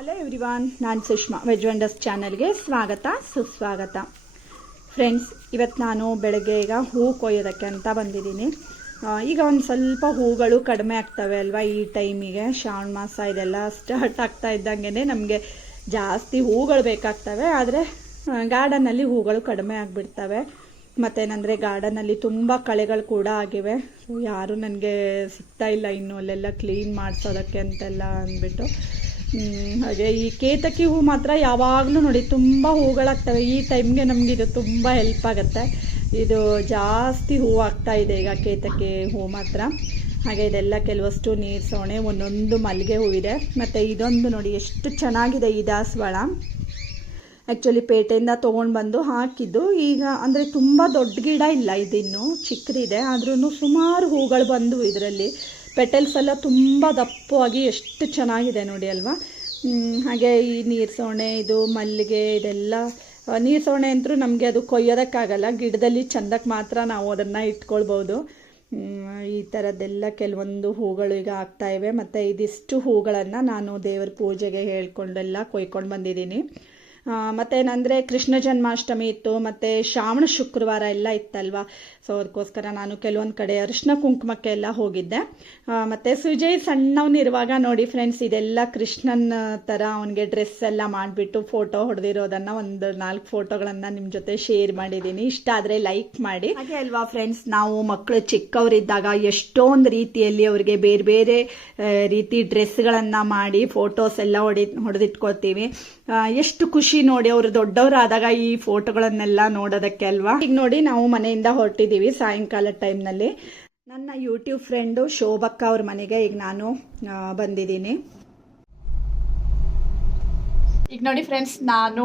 Hello everyone ನಾನು Sushma veg wonders ಚಾನಲ್ಗೆ ಸ್ವಾಗತ, ಸುಸ್ವಾಗತ. ಫ್ರೆಂಡ್ಸ್ ಇವತ್ತು ನಾನು ಬೆಳಗ್ಗೆ ಈಗ ಹೂ ಕೊಯ್ಯೋದಕ್ಕೆ ಅಂತ ಬಂದಿದ್ದೀನಿ. ಈಗ ಒಂದು ಸ್ವಲ್ಪ ಹೂಗಳು ಕಡಿಮೆ ಆಗ್ತವೆ ಅಲ್ವಾ ಈ ಟೈಮಿಗೆ ಶ್ರಾವಣ ಮಾಸ ಇದೆಲ್ಲ ಸ್ಟಾರ್ಟ್ ಆಗ್ತಾ ಇದ್ದಂಗೆ ನಮಗೆ ಜಾಸ್ತಿ ಹೂಗಳು ಬೇಕಾಗ್ತವೆ. ಆದರೆ ಗಾರ್ಡನಲ್ಲಿ ಹೂಗಳು ಕಡಿಮೆ ಆಗಿಬಿಡ್ತವೆ. ಮತ್ತೇನಂದರೆ ಗಾರ್ಡನಲ್ಲಿ ತುಂಬ ಕಳೆಗಳು ಕೂಡ ಆಗಿವೆ. ಯಾರು ನನಗೆ ಸಿಗ್ತಾ ಇಲ್ಲ ಇನ್ನು, ಅಲ್ಲೆಲ್ಲ ಕ್ಲೀನ್ ಮಾಡಿಸೋದಕ್ಕೆ ಅಂತೆಲ್ಲ ಅಂದ್ಬಿಟ್ಟು. ಹಾಗೆ ಈ ಕೇತಕಿ ಹೂ ಮಾತ್ರ ಯಾವಾಗಲೂ ನೋಡಿ ತುಂಬ ಹೂಗಳಾಗ್ತವೆ. ಈ ಟೈಮ್ಗೆ ನಮಗೆ ಇದು ತುಂಬ ಹೆಲ್ಪ್ ಆಗುತ್ತೆ. ಇದು ಜಾಸ್ತಿ ಹೂ ಆಗ್ತಾ ಇದೆ ಈಗ ಕೇತಕಿ ಹೂ ಮಾತ್ರ. ಹಾಗೆ ಇದೆಲ್ಲ ಕೆಲವಷ್ಟು ನೀರು ಸೋಣೆ ಒಂದೊಂದು ಮಲ್ಲಿಗೆ ಹೂ ಇದೆ. ಮತ್ತು ಇದೊಂದು ನೋಡಿ ಎಷ್ಟು ಚೆನ್ನಾಗಿದೆ ಈ ದಾಸವಾಳ. ಆ್ಯಕ್ಚುಲಿ ಪೇಟೆಯಿಂದ ತೊಗೊಂಡು ಬಂದು ಹಾಕಿದ್ದು. ಈಗ ಅಂದರೆ ತುಂಬ ದೊಡ್ಡ ಗಿಡ ಇಲ್ಲ ಇದಿನ್ನು ಚಿಕ್ಕದಿದೆ ಆದ್ರೂ ಸುಮಾರು ಹೂಗಳು ಬಂದು ಇದರಲ್ಲಿ. ಪೆಟಲ್ಸ್ ಎಲ್ಲ ತುಂಬ ದಪ್ಪವಾಗಿ ಎಷ್ಟು ಚೆನ್ನಾಗಿದೆ ನೋಡಿ ಅಲ್ವಾ? ಹಾಗೆ ಈ ನೀರು ಸೋಣೆ ಇದು ಮಲ್ಲಿಗೆ, ಇದೆಲ್ಲ ನೀರು ಸೋಣೆ ಅಂತೂ ನಮಗೆ ಅದು ಕೊಯ್ಯೋದಕ್ಕಾಗಲ್ಲ. ಗಿಡದಲ್ಲಿ ಚಂದಕ್ಕೆ ಮಾತ್ರ ನಾವು ಅದನ್ನು ಇಟ್ಕೊಳ್ಬೋದು. ಈ ಥರದ್ದೆಲ್ಲ ಕೆಲವೊಂದು ಹೂಗಳು ಈಗ ಆಗ್ತಾ ಇವೆ. ಮತ್ತು ಇದಿಷ್ಟು ಹೂಗಳನ್ನು ನಾನು ದೇವರ ಪೂಜೆಗೆ ಹೇಳ್ಕೊಂಡೆಲ್ಲ ಕೊಯ್ಕೊಂಡು ಬಂದಿದ್ದೀನಿ. ಮತ್ತೇನಂದರೆ ಕೃಷ್ಣ ಜನ್ಮಾಷ್ಟಮಿ ಇತ್ತು, ಮತ್ತು ಶ್ರಾವಣ ಶುಕ್ರವಾರ ಎಲ್ಲ ಇತ್ತಲ್ವಾ? ಸೊ ಅದಕ್ಕೋಸ್ಕರ ನಾನು ಕೆಲವೊಂದು ಕಡೆ ಅರಿಶಿನ ಕುಂಕುಮಕ್ಕೆ ಎಲ್ಲ ಹೋಗಿದ್ದೆ. ಮತ್ತೆ ಸುಜಯ್ ಸಣ್ಣವನಿರುವಾಗ ನೋಡಿ ಫ್ರೆಂಡ್ಸ್ ಇದೆಲ್ಲ ಕೃಷ್ಣನ್ ಥರ ಅವನಿಗೆ ಡ್ರೆಸ್ ಎಲ್ಲ ಮಾಡಿಬಿಟ್ಟು ಫೋಟೋ ಹೊಡೆದಿರೋದನ್ನು ಒಂದು ನಾಲ್ಕು ಫೋಟೋಗಳನ್ನು ನಿಮ್ಮ ಜೊತೆ ಶೇರ್ ಮಾಡಿದ್ದೀನಿ ಇಷ್ಟ ಆದರೆ ಲೈಕ್ ಮಾಡಿ. ಹಾಗೆ ಅಲ್ವಾ ಫ್ರೆಂಡ್ಸ್ ನಾವು ಮಕ್ಕಳು ಚಿಕ್ಕವರಿದ್ದಾಗ ಎಷ್ಟೊಂದು ರೀತಿಯಲ್ಲಿ ಅವರಿಗೆ ಬೇರೆ ಬೇರೆ ರೀತಿ ಡ್ರೆಸ್ಗಳನ್ನು ಮಾಡಿ ಫೋಟೋಸ್ ಎಲ್ಲ ಹೊಡಿ ಹೊಡೆದಿಟ್ಕೋತೀವಿ ಎಷ್ಟು ಖುಷಿ ನೋಡಿ ಅವರು ದೊಡ್ಡವರಾದಾಗ ಈ ಫೋಟೋಗಳನ್ನೆಲ್ಲ ನೋಡೋದಕ್ಕೆ ಅಲ್ವಾ? ಈಗ ನೋಡಿ ನಾವು ಮನೆಯಿಂದ ಹೊರಟಿದ್ದೀವಿ ಸಾಯಂಕಾಲ ಟೈಮ್ನಲ್ಲಿ ನನ್ನ ಯೂಟ್ಯೂಬ್ ಫ್ರೆಂಡು ಶೋಭಕ್ಕ ಅವ್ರ ಮನೆಗೆ ಈಗ ನಾನು ಬಂದಿದ್ದೀನಿ. ಈಗ ನೋಡಿ ಫ್ರೆಂಡ್ಸ್ ನಾನು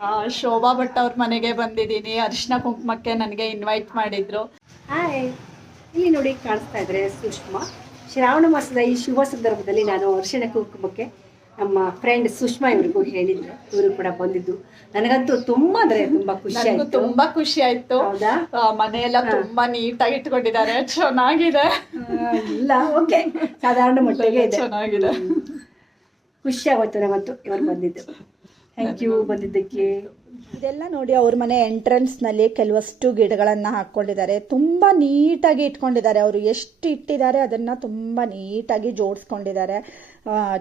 ಆ, ಶೋಭಾ ಭಟ್ ಅವ್ರ ಮನೆಗೆ ಬಂದಿದ್ದೀನಿ. ಅರಿಶಿನ ಕುಂಕುಮಕ್ಕೆ ನನಗೆ ಇನ್ವೈಟ್ ಮಾಡಿದ್ರು. ಹಾಯ್ ಇಲ್ಲಿ ನೋಡಿ ಕಾಣಿಸ್ತಾ ಇದ್ರೆ ಸುಷ್ಮಾ. ಶ್ರಾವಣ ಮಾಸದ ಈ ಶುಭ ಸಂದರ್ಭದಲ್ಲಿ ನಾನು ಅರಿಶಿಣ ಕುಂಕುಮಕ್ಕೆ ನಮ್ಮ ಫ್ರೆಂಡ್ ಸುಷ್ಮಾ ಇವ್ರಿಗೂ ಹೇಳಿದ್ರು. ಇವರು ಕೂಡ ಬಂದಿದ್ದು. ನನಗಂತೂ ತುಂಬಾ ಅಂದ್ರೆ ತುಂಬಾ ಖುಷಿ ಆಯ್ತು. ತುಂಬಾ ಖುಷಿ ಆಯ್ತು. ಹೌದಾ? ಮನೆಯೆಲ್ಲ ತುಂಬಾ ನೀಟಾಗಿ ಇಟ್ಕೊಂಡಿದ್ದಾರೆ. ಚೆನ್ನಾಗಿದೆ. ಇಲ್ಲ ಓಕೆ ಸಾಧಾರಣ ಮಟ್ಟಿಗೆ ಇದೆ. ಚೆನ್ನಾಗಿದೆ. ಖುಷಿ ಆಗೋಯ್ತು ನಮ್ಮಂತೂ ಇವ್ರು ಬಂದಿದ್ದು. ಥ್ಯಾಂಕ್ ಯು ಬಂದಿದ್ದಕ್ಕೆ. ಇದೆಲ್ಲ ನೋಡಿ ಅವ್ರ ಮನೆ ಎಂಟ್ರೆನ್ಸ್ನಲ್ಲಿ ಕೆಲವಷ್ಟು ಗಿಡಗಳನ್ನ ಹಾಕೊಂಡಿದ್ದಾರೆ ತುಂಬಾ ನೀಟಾಗಿ ಇಟ್ಕೊಂಡಿದ್ದಾರೆ ಅವರು. ಎಷ್ಟು ಇಟ್ಟಿದ್ದಾರೆ ಅದನ್ನ ತುಂಬಾ ನೀಟಾಗಿ ಜೋಡಿಸ್ಕೊಂಡಿದ್ದಾರೆ.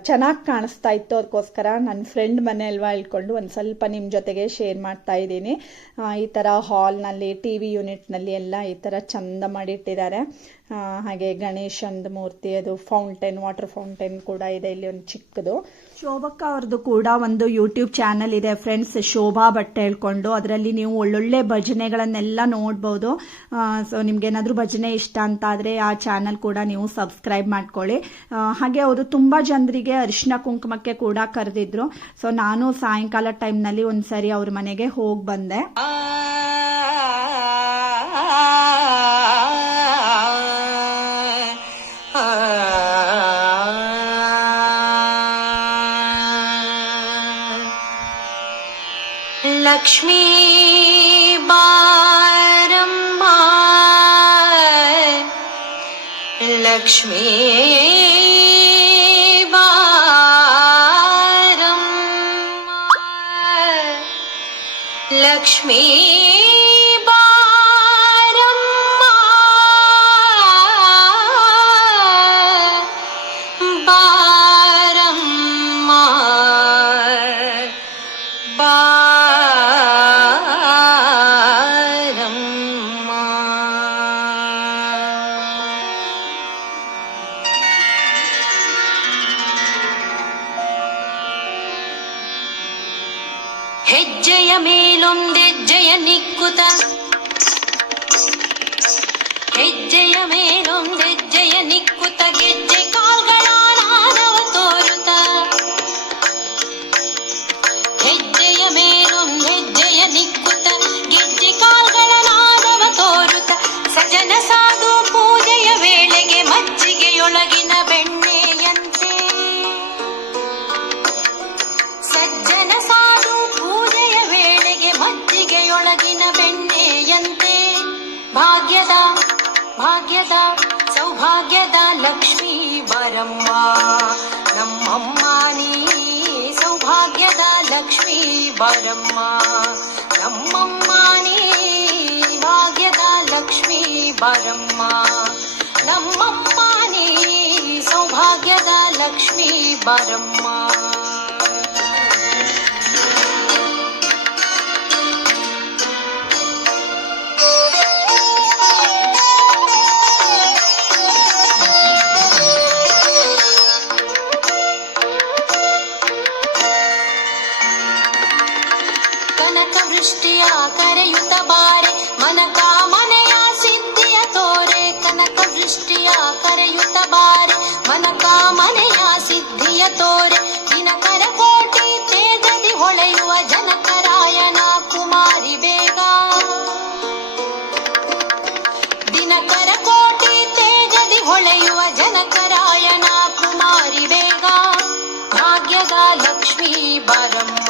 ಚೆನ್ನಾಗಿ ಕಾಣಿಸ್ತಾ ಇತ್ತು ಅದಕ್ಕೋಸ್ಕರ ನನ್ನ ಫ್ರೆಂಡ್ ಮನೆ ಅಲ್ವಾ ಇಳ್ಕೊಂಡು ಒಂದು ಸ್ವಲ್ಪ ನಿಮ್ಮ ಜೊತೆಗೆ ಶೇರ್ ಮಾಡ್ತಾ ಇದ್ದೀನಿ. ಈ ಥರ ಹಾಲ್ನಲ್ಲಿ ಟಿ ವಿ ಯೂನಿಟ್ನಲ್ಲಿ ಎಲ್ಲ ಈ ಥರ ಚಂದ ಮಾಡಿ ಇಟ್ಟಿದ್ದಾರೆ ಹಾಗೆ ಗಣೇಶಂದು ಮೂರ್ತಿ, ಅದು ಫೌಂಟೇನ್ ವಾಟರ್ ಫೌಂಟೇನ್ ಕೂಡ ಇದೆ. ಇಲ್ಲಿ ಒಂದು ಚಿಕ್ಕದು. ಶೋಭಕ್ಕ ಅವ್ರದ್ದು ಕೂಡ ಒಂದು ಯೂಟ್ಯೂಬ್ ಚಾನಲ್ ಇದೆ. ಫ್ರೆಂಡ್ಸ್ ಶೋಭಾ ಭಟ್ ಹೇಳ್ಕೊಂಡು ಅದರಲ್ಲಿ ನೀವು ಒಳ್ಳೊಳ್ಳೆ ಭಜನೆಗಳನ್ನೆಲ್ಲ ನೋಡ್ಬೋದು. ಸೊ ನಿಮ್ಗೇನಾದ್ರೂ ಭಜನೆ ಇಷ್ಟ ಅಂತ ಆದರೆ ಆ ಚಾನಲ್ ಕೂಡ ನೀವು ಸಬ್ಸ್ಕ್ರೈಬ್ ಮಾಡ್ಕೊಳ್ಳಿ. ಹಾಗೆ ಅವರು ತುಂಬ ಜನರಿಗೆ ಅರಿಶಿನ ಕುಂಕುಮಕ್ಕೆ ಕೂಡ ಕರೆದಿದ್ರು. ಸೊ ನಾನು ಸಾಯಂಕಾಲ ಟೈಮ್ನಲ್ಲಿ ಒಂದ್ಸರಿ ಅವ್ರ ಮನೆಗೆ ಹೋಗಿ ಬಂದೆ. लक्ष्मी बारम्मा लक्ष्मी बारम्मा लक्ष्मी ಹೆಜ್ಜೆಯ ಮೇಲೊಂದೆಜ್ಜೆಯ ನಿಕ್ಕುತ ಹೆಜ್ಜೆಯ ಮೇಲೊಂದೆಜ್ಜೆಯ ನಿಕ್ಕುತ ಗೆಜ್ಜೆ ಲಕ್ಷ್ಮೀ ಬಾರಮ್ಮ. ನಮ್ಮಮ್ಮ ನೀ ಭಾಗ್ಯದ ಲಕ್ಷ್ಮೀ ಬಾರಮ್ಮ. ನಮ್ಮಮ್ಮ ನೀ ಸೌಭಾಗ್ಯದ ಲಕ್ಷ್ಮೀ ಬಾರಮ್ಮ. ವೃಷ್ಟಿಯ ಕರೆಯುತ್ತ ಬಾರೆ ಮನ ಕಾಮನೆಯ ಸಿದ್ಧಿಯ ತೋರೆ, ಕನಕ ವೃಷ್ಟಿಯ ಕರೆಯುತ್ತ ಬಾರೆ ಮನ ಕಾಮನೆಯ ಸಿದ್ಧಿಯ ತೋರೆ, ದಿನಕರ ಕೋಟಿ ತೇಜದಿ ಹೊಳೆಯುವ ಜನಕರಾಯನ ಕುಮಾರಿ ಬೇಗ. ದಿನಕರ ಕೋಟಿ ತೇಜದಿ ಹೊಳೆಯುವ ಜನಕರಾಯನ ಕುಮಾರಿ ಬೇಗ. ಭಾಗ್ಯದ ಲಕ್ಷ್ಮೀ ಬಾರಮ್ಮ.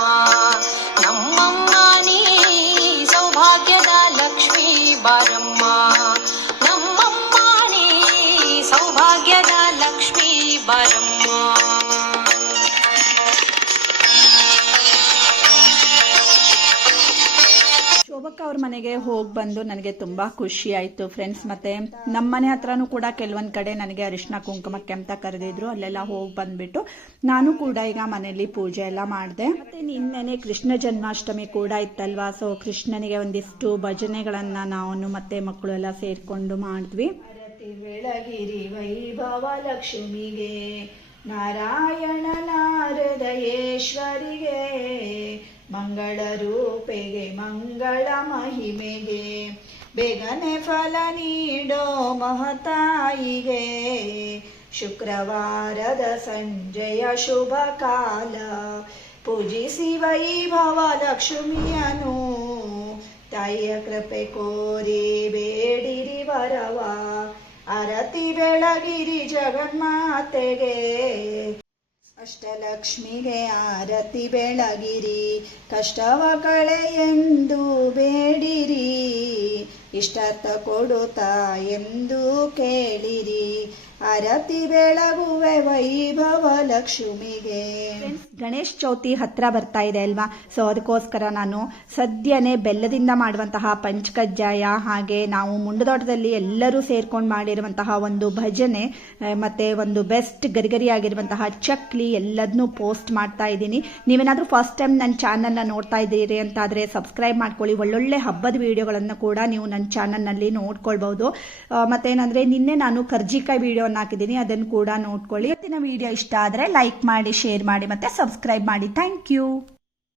ಶೋಭಕ್ಕ ಅವ್ರ ಮನೆಗೆ ಹೋಗಿ ಬಂದು ನನಗೆ ತುಂಬ ಖುಷಿ ಆಯಿತು ಫ್ರೆಂಡ್ಸ್. ಮತ್ತೆ ನಮ್ಮ ಮನೆ ಹತ್ರನೂ ಕೂಡ ಕೆಲವೊಂದು ಕಡೆ ನನಗೆ ಅರಿಶಿನ ಕುಂಕುಮಕ್ಕೆ ಅಂತ ಕರೆದಿದ್ರು. ಅಲ್ಲೆಲ್ಲ ಹೋಗಿ ಬಂದ್ಬಿಟ್ಟು ನಾನು ಕೂಡ ಈಗ ಮನೆಯಲ್ಲಿ ಪೂಜೆ ಎಲ್ಲ ಮಾಡಿದೆ. ಮತ್ತೆ ನಿನ್ನೆನೆ ಕೃಷ್ಣ ಜನ್ಮಾಷ್ಟಮಿ ಕೂಡ ಇತ್ತಲ್ವಾ? ಸೊ ಕೃಷ್ಣನಿಗೆ ಒಂದಿಷ್ಟು ಭಜನೆಗಳನ್ನ ನಾವು ಮತ್ತೆ ಮಕ್ಕಳು ಎಲ್ಲ ಸೇರ್ಕೊಂಡು ಮಾಡಿದ್ವಿ. ಬೆಳಗಿರಿ ವೈಭವ ಲಕ್ಷ್ಮಿಗೆ, ನಾರಾಯಣ ನಾರದಯೇಶ್ವರಿಗೆ ಮಂಗಳ ರೂಪೆಗೆ ಮಂಗಳ ಮಹಿಮೆಗೆ, ಬೇಗನೆ ಫಲ ನೀಡೋ ಮಹತಾಯಿಗೆ. ಶುಕ್ರವಾರದ ಸಂಜೆಯ ಶುಭ ಕಾಲ ಪೂಜಿಸಿ ವೈಭವ ಲಕ್ಷ್ಮಿಯನು. ತಾಯಿಯ ಕೃಪೆ ಕೋರಿ ಬೇಡಿರಿ ವರವ, ಅರತಿ ಬೆಳಗಿರಿ ಜಗನ್ಮಾತೆಗೆ. ಅಷ್ಟಲಕ್ಷ್ಮಿಗೆ ಆರತಿ ಬೆಳಗಿರಿ. ಕಷ್ಟವ ಕಳೆ ಎಂದು ಬೇಡಿರಿ. ಇಷ್ಟತ ಕೊಡುತ್ತಾ ಎಂದು ಕೇಳಿರಿ. ಆರತಿ ಬೆಳಗುವೆ ವೈಭವ ಲಕ್ಷ್ಮಿಗೆ. ಗಣೇಶ್ ಚೌತಿ ಹತ್ರ ಬರ್ತಾ ಇದೆ ಅಲ್ವಾ? ಸೊ ಅದಕ್ಕೋಸ್ಕರ ನಾನು ಸದ್ಯನೇ ಬೆಲ್ಲದಿಂದ ಮಾಡುವಂತಹ ಪಂಚಕಜ್ಜಾಯ, ಹಾಗೆ ನಾವು ಮುಂಡದೋಟದಲ್ಲಿ ಎಲ್ಲರೂ ಸೇರ್ಕೊಂಡು ಮಾಡಿರುವಂತಹ ಒಂದು ಭಜನೆ ಮತ್ತೆ ಒಂದು ಬೆಸ್ಟ್ ಗರಿಗರಿ ಆಗಿರುವಂತಹ ಚಕ್ಲಿ ಎಲ್ಲದನ್ನೂ ಪೋಸ್ಟ್ ಮಾಡ್ತಾ ಇದ್ದೀನಿ. ನೀವೇನಾದರೂ ಫಸ್ಟ್ ಟೈಮ್ ನನ್ನ ಚಾನಲ್ನ ನೋಡ್ತಾ ಇದ್ದೀರಿ ಅಂತಾದರೆ ಸಬ್ಸ್ಕ್ರೈಬ್ ಮಾಡ್ಕೊಳ್ಳಿ. ಒಳ್ಳೊಳ್ಳೆ ಹಬ್ಬದ ವಿಡಿಯೋಗಳನ್ನು ಕೂಡ ನೀವು ನನ್ನ ಚಾನಲ್ನಲ್ಲಿ ನೋಡ್ಕೊಳ್ಬಹುದು. ಮತ್ತೇನಂದರೆ ನಿನ್ನೆ ನಾನು ಕರ್ಜಿಕಾಯಿ ವಿಡಿಯೋನ ಹಾಕಿದ್ದೀನಿ, ಅದನ್ನು ಕೂಡ ನೋಡ್ಕೊಳ್ಳಿ. ಇವತ್ತಿನ ವಿಡಿಯೋ ಇಷ್ಟ ಆದರೆ ಲೈಕ್ ಮಾಡಿ ಶೇರ್ ಮಾಡಿ ಮತ್ತೆ ಸಬ್ಸ್ಕ್ರೈಬ್ ಮಾಡಿ. Thank you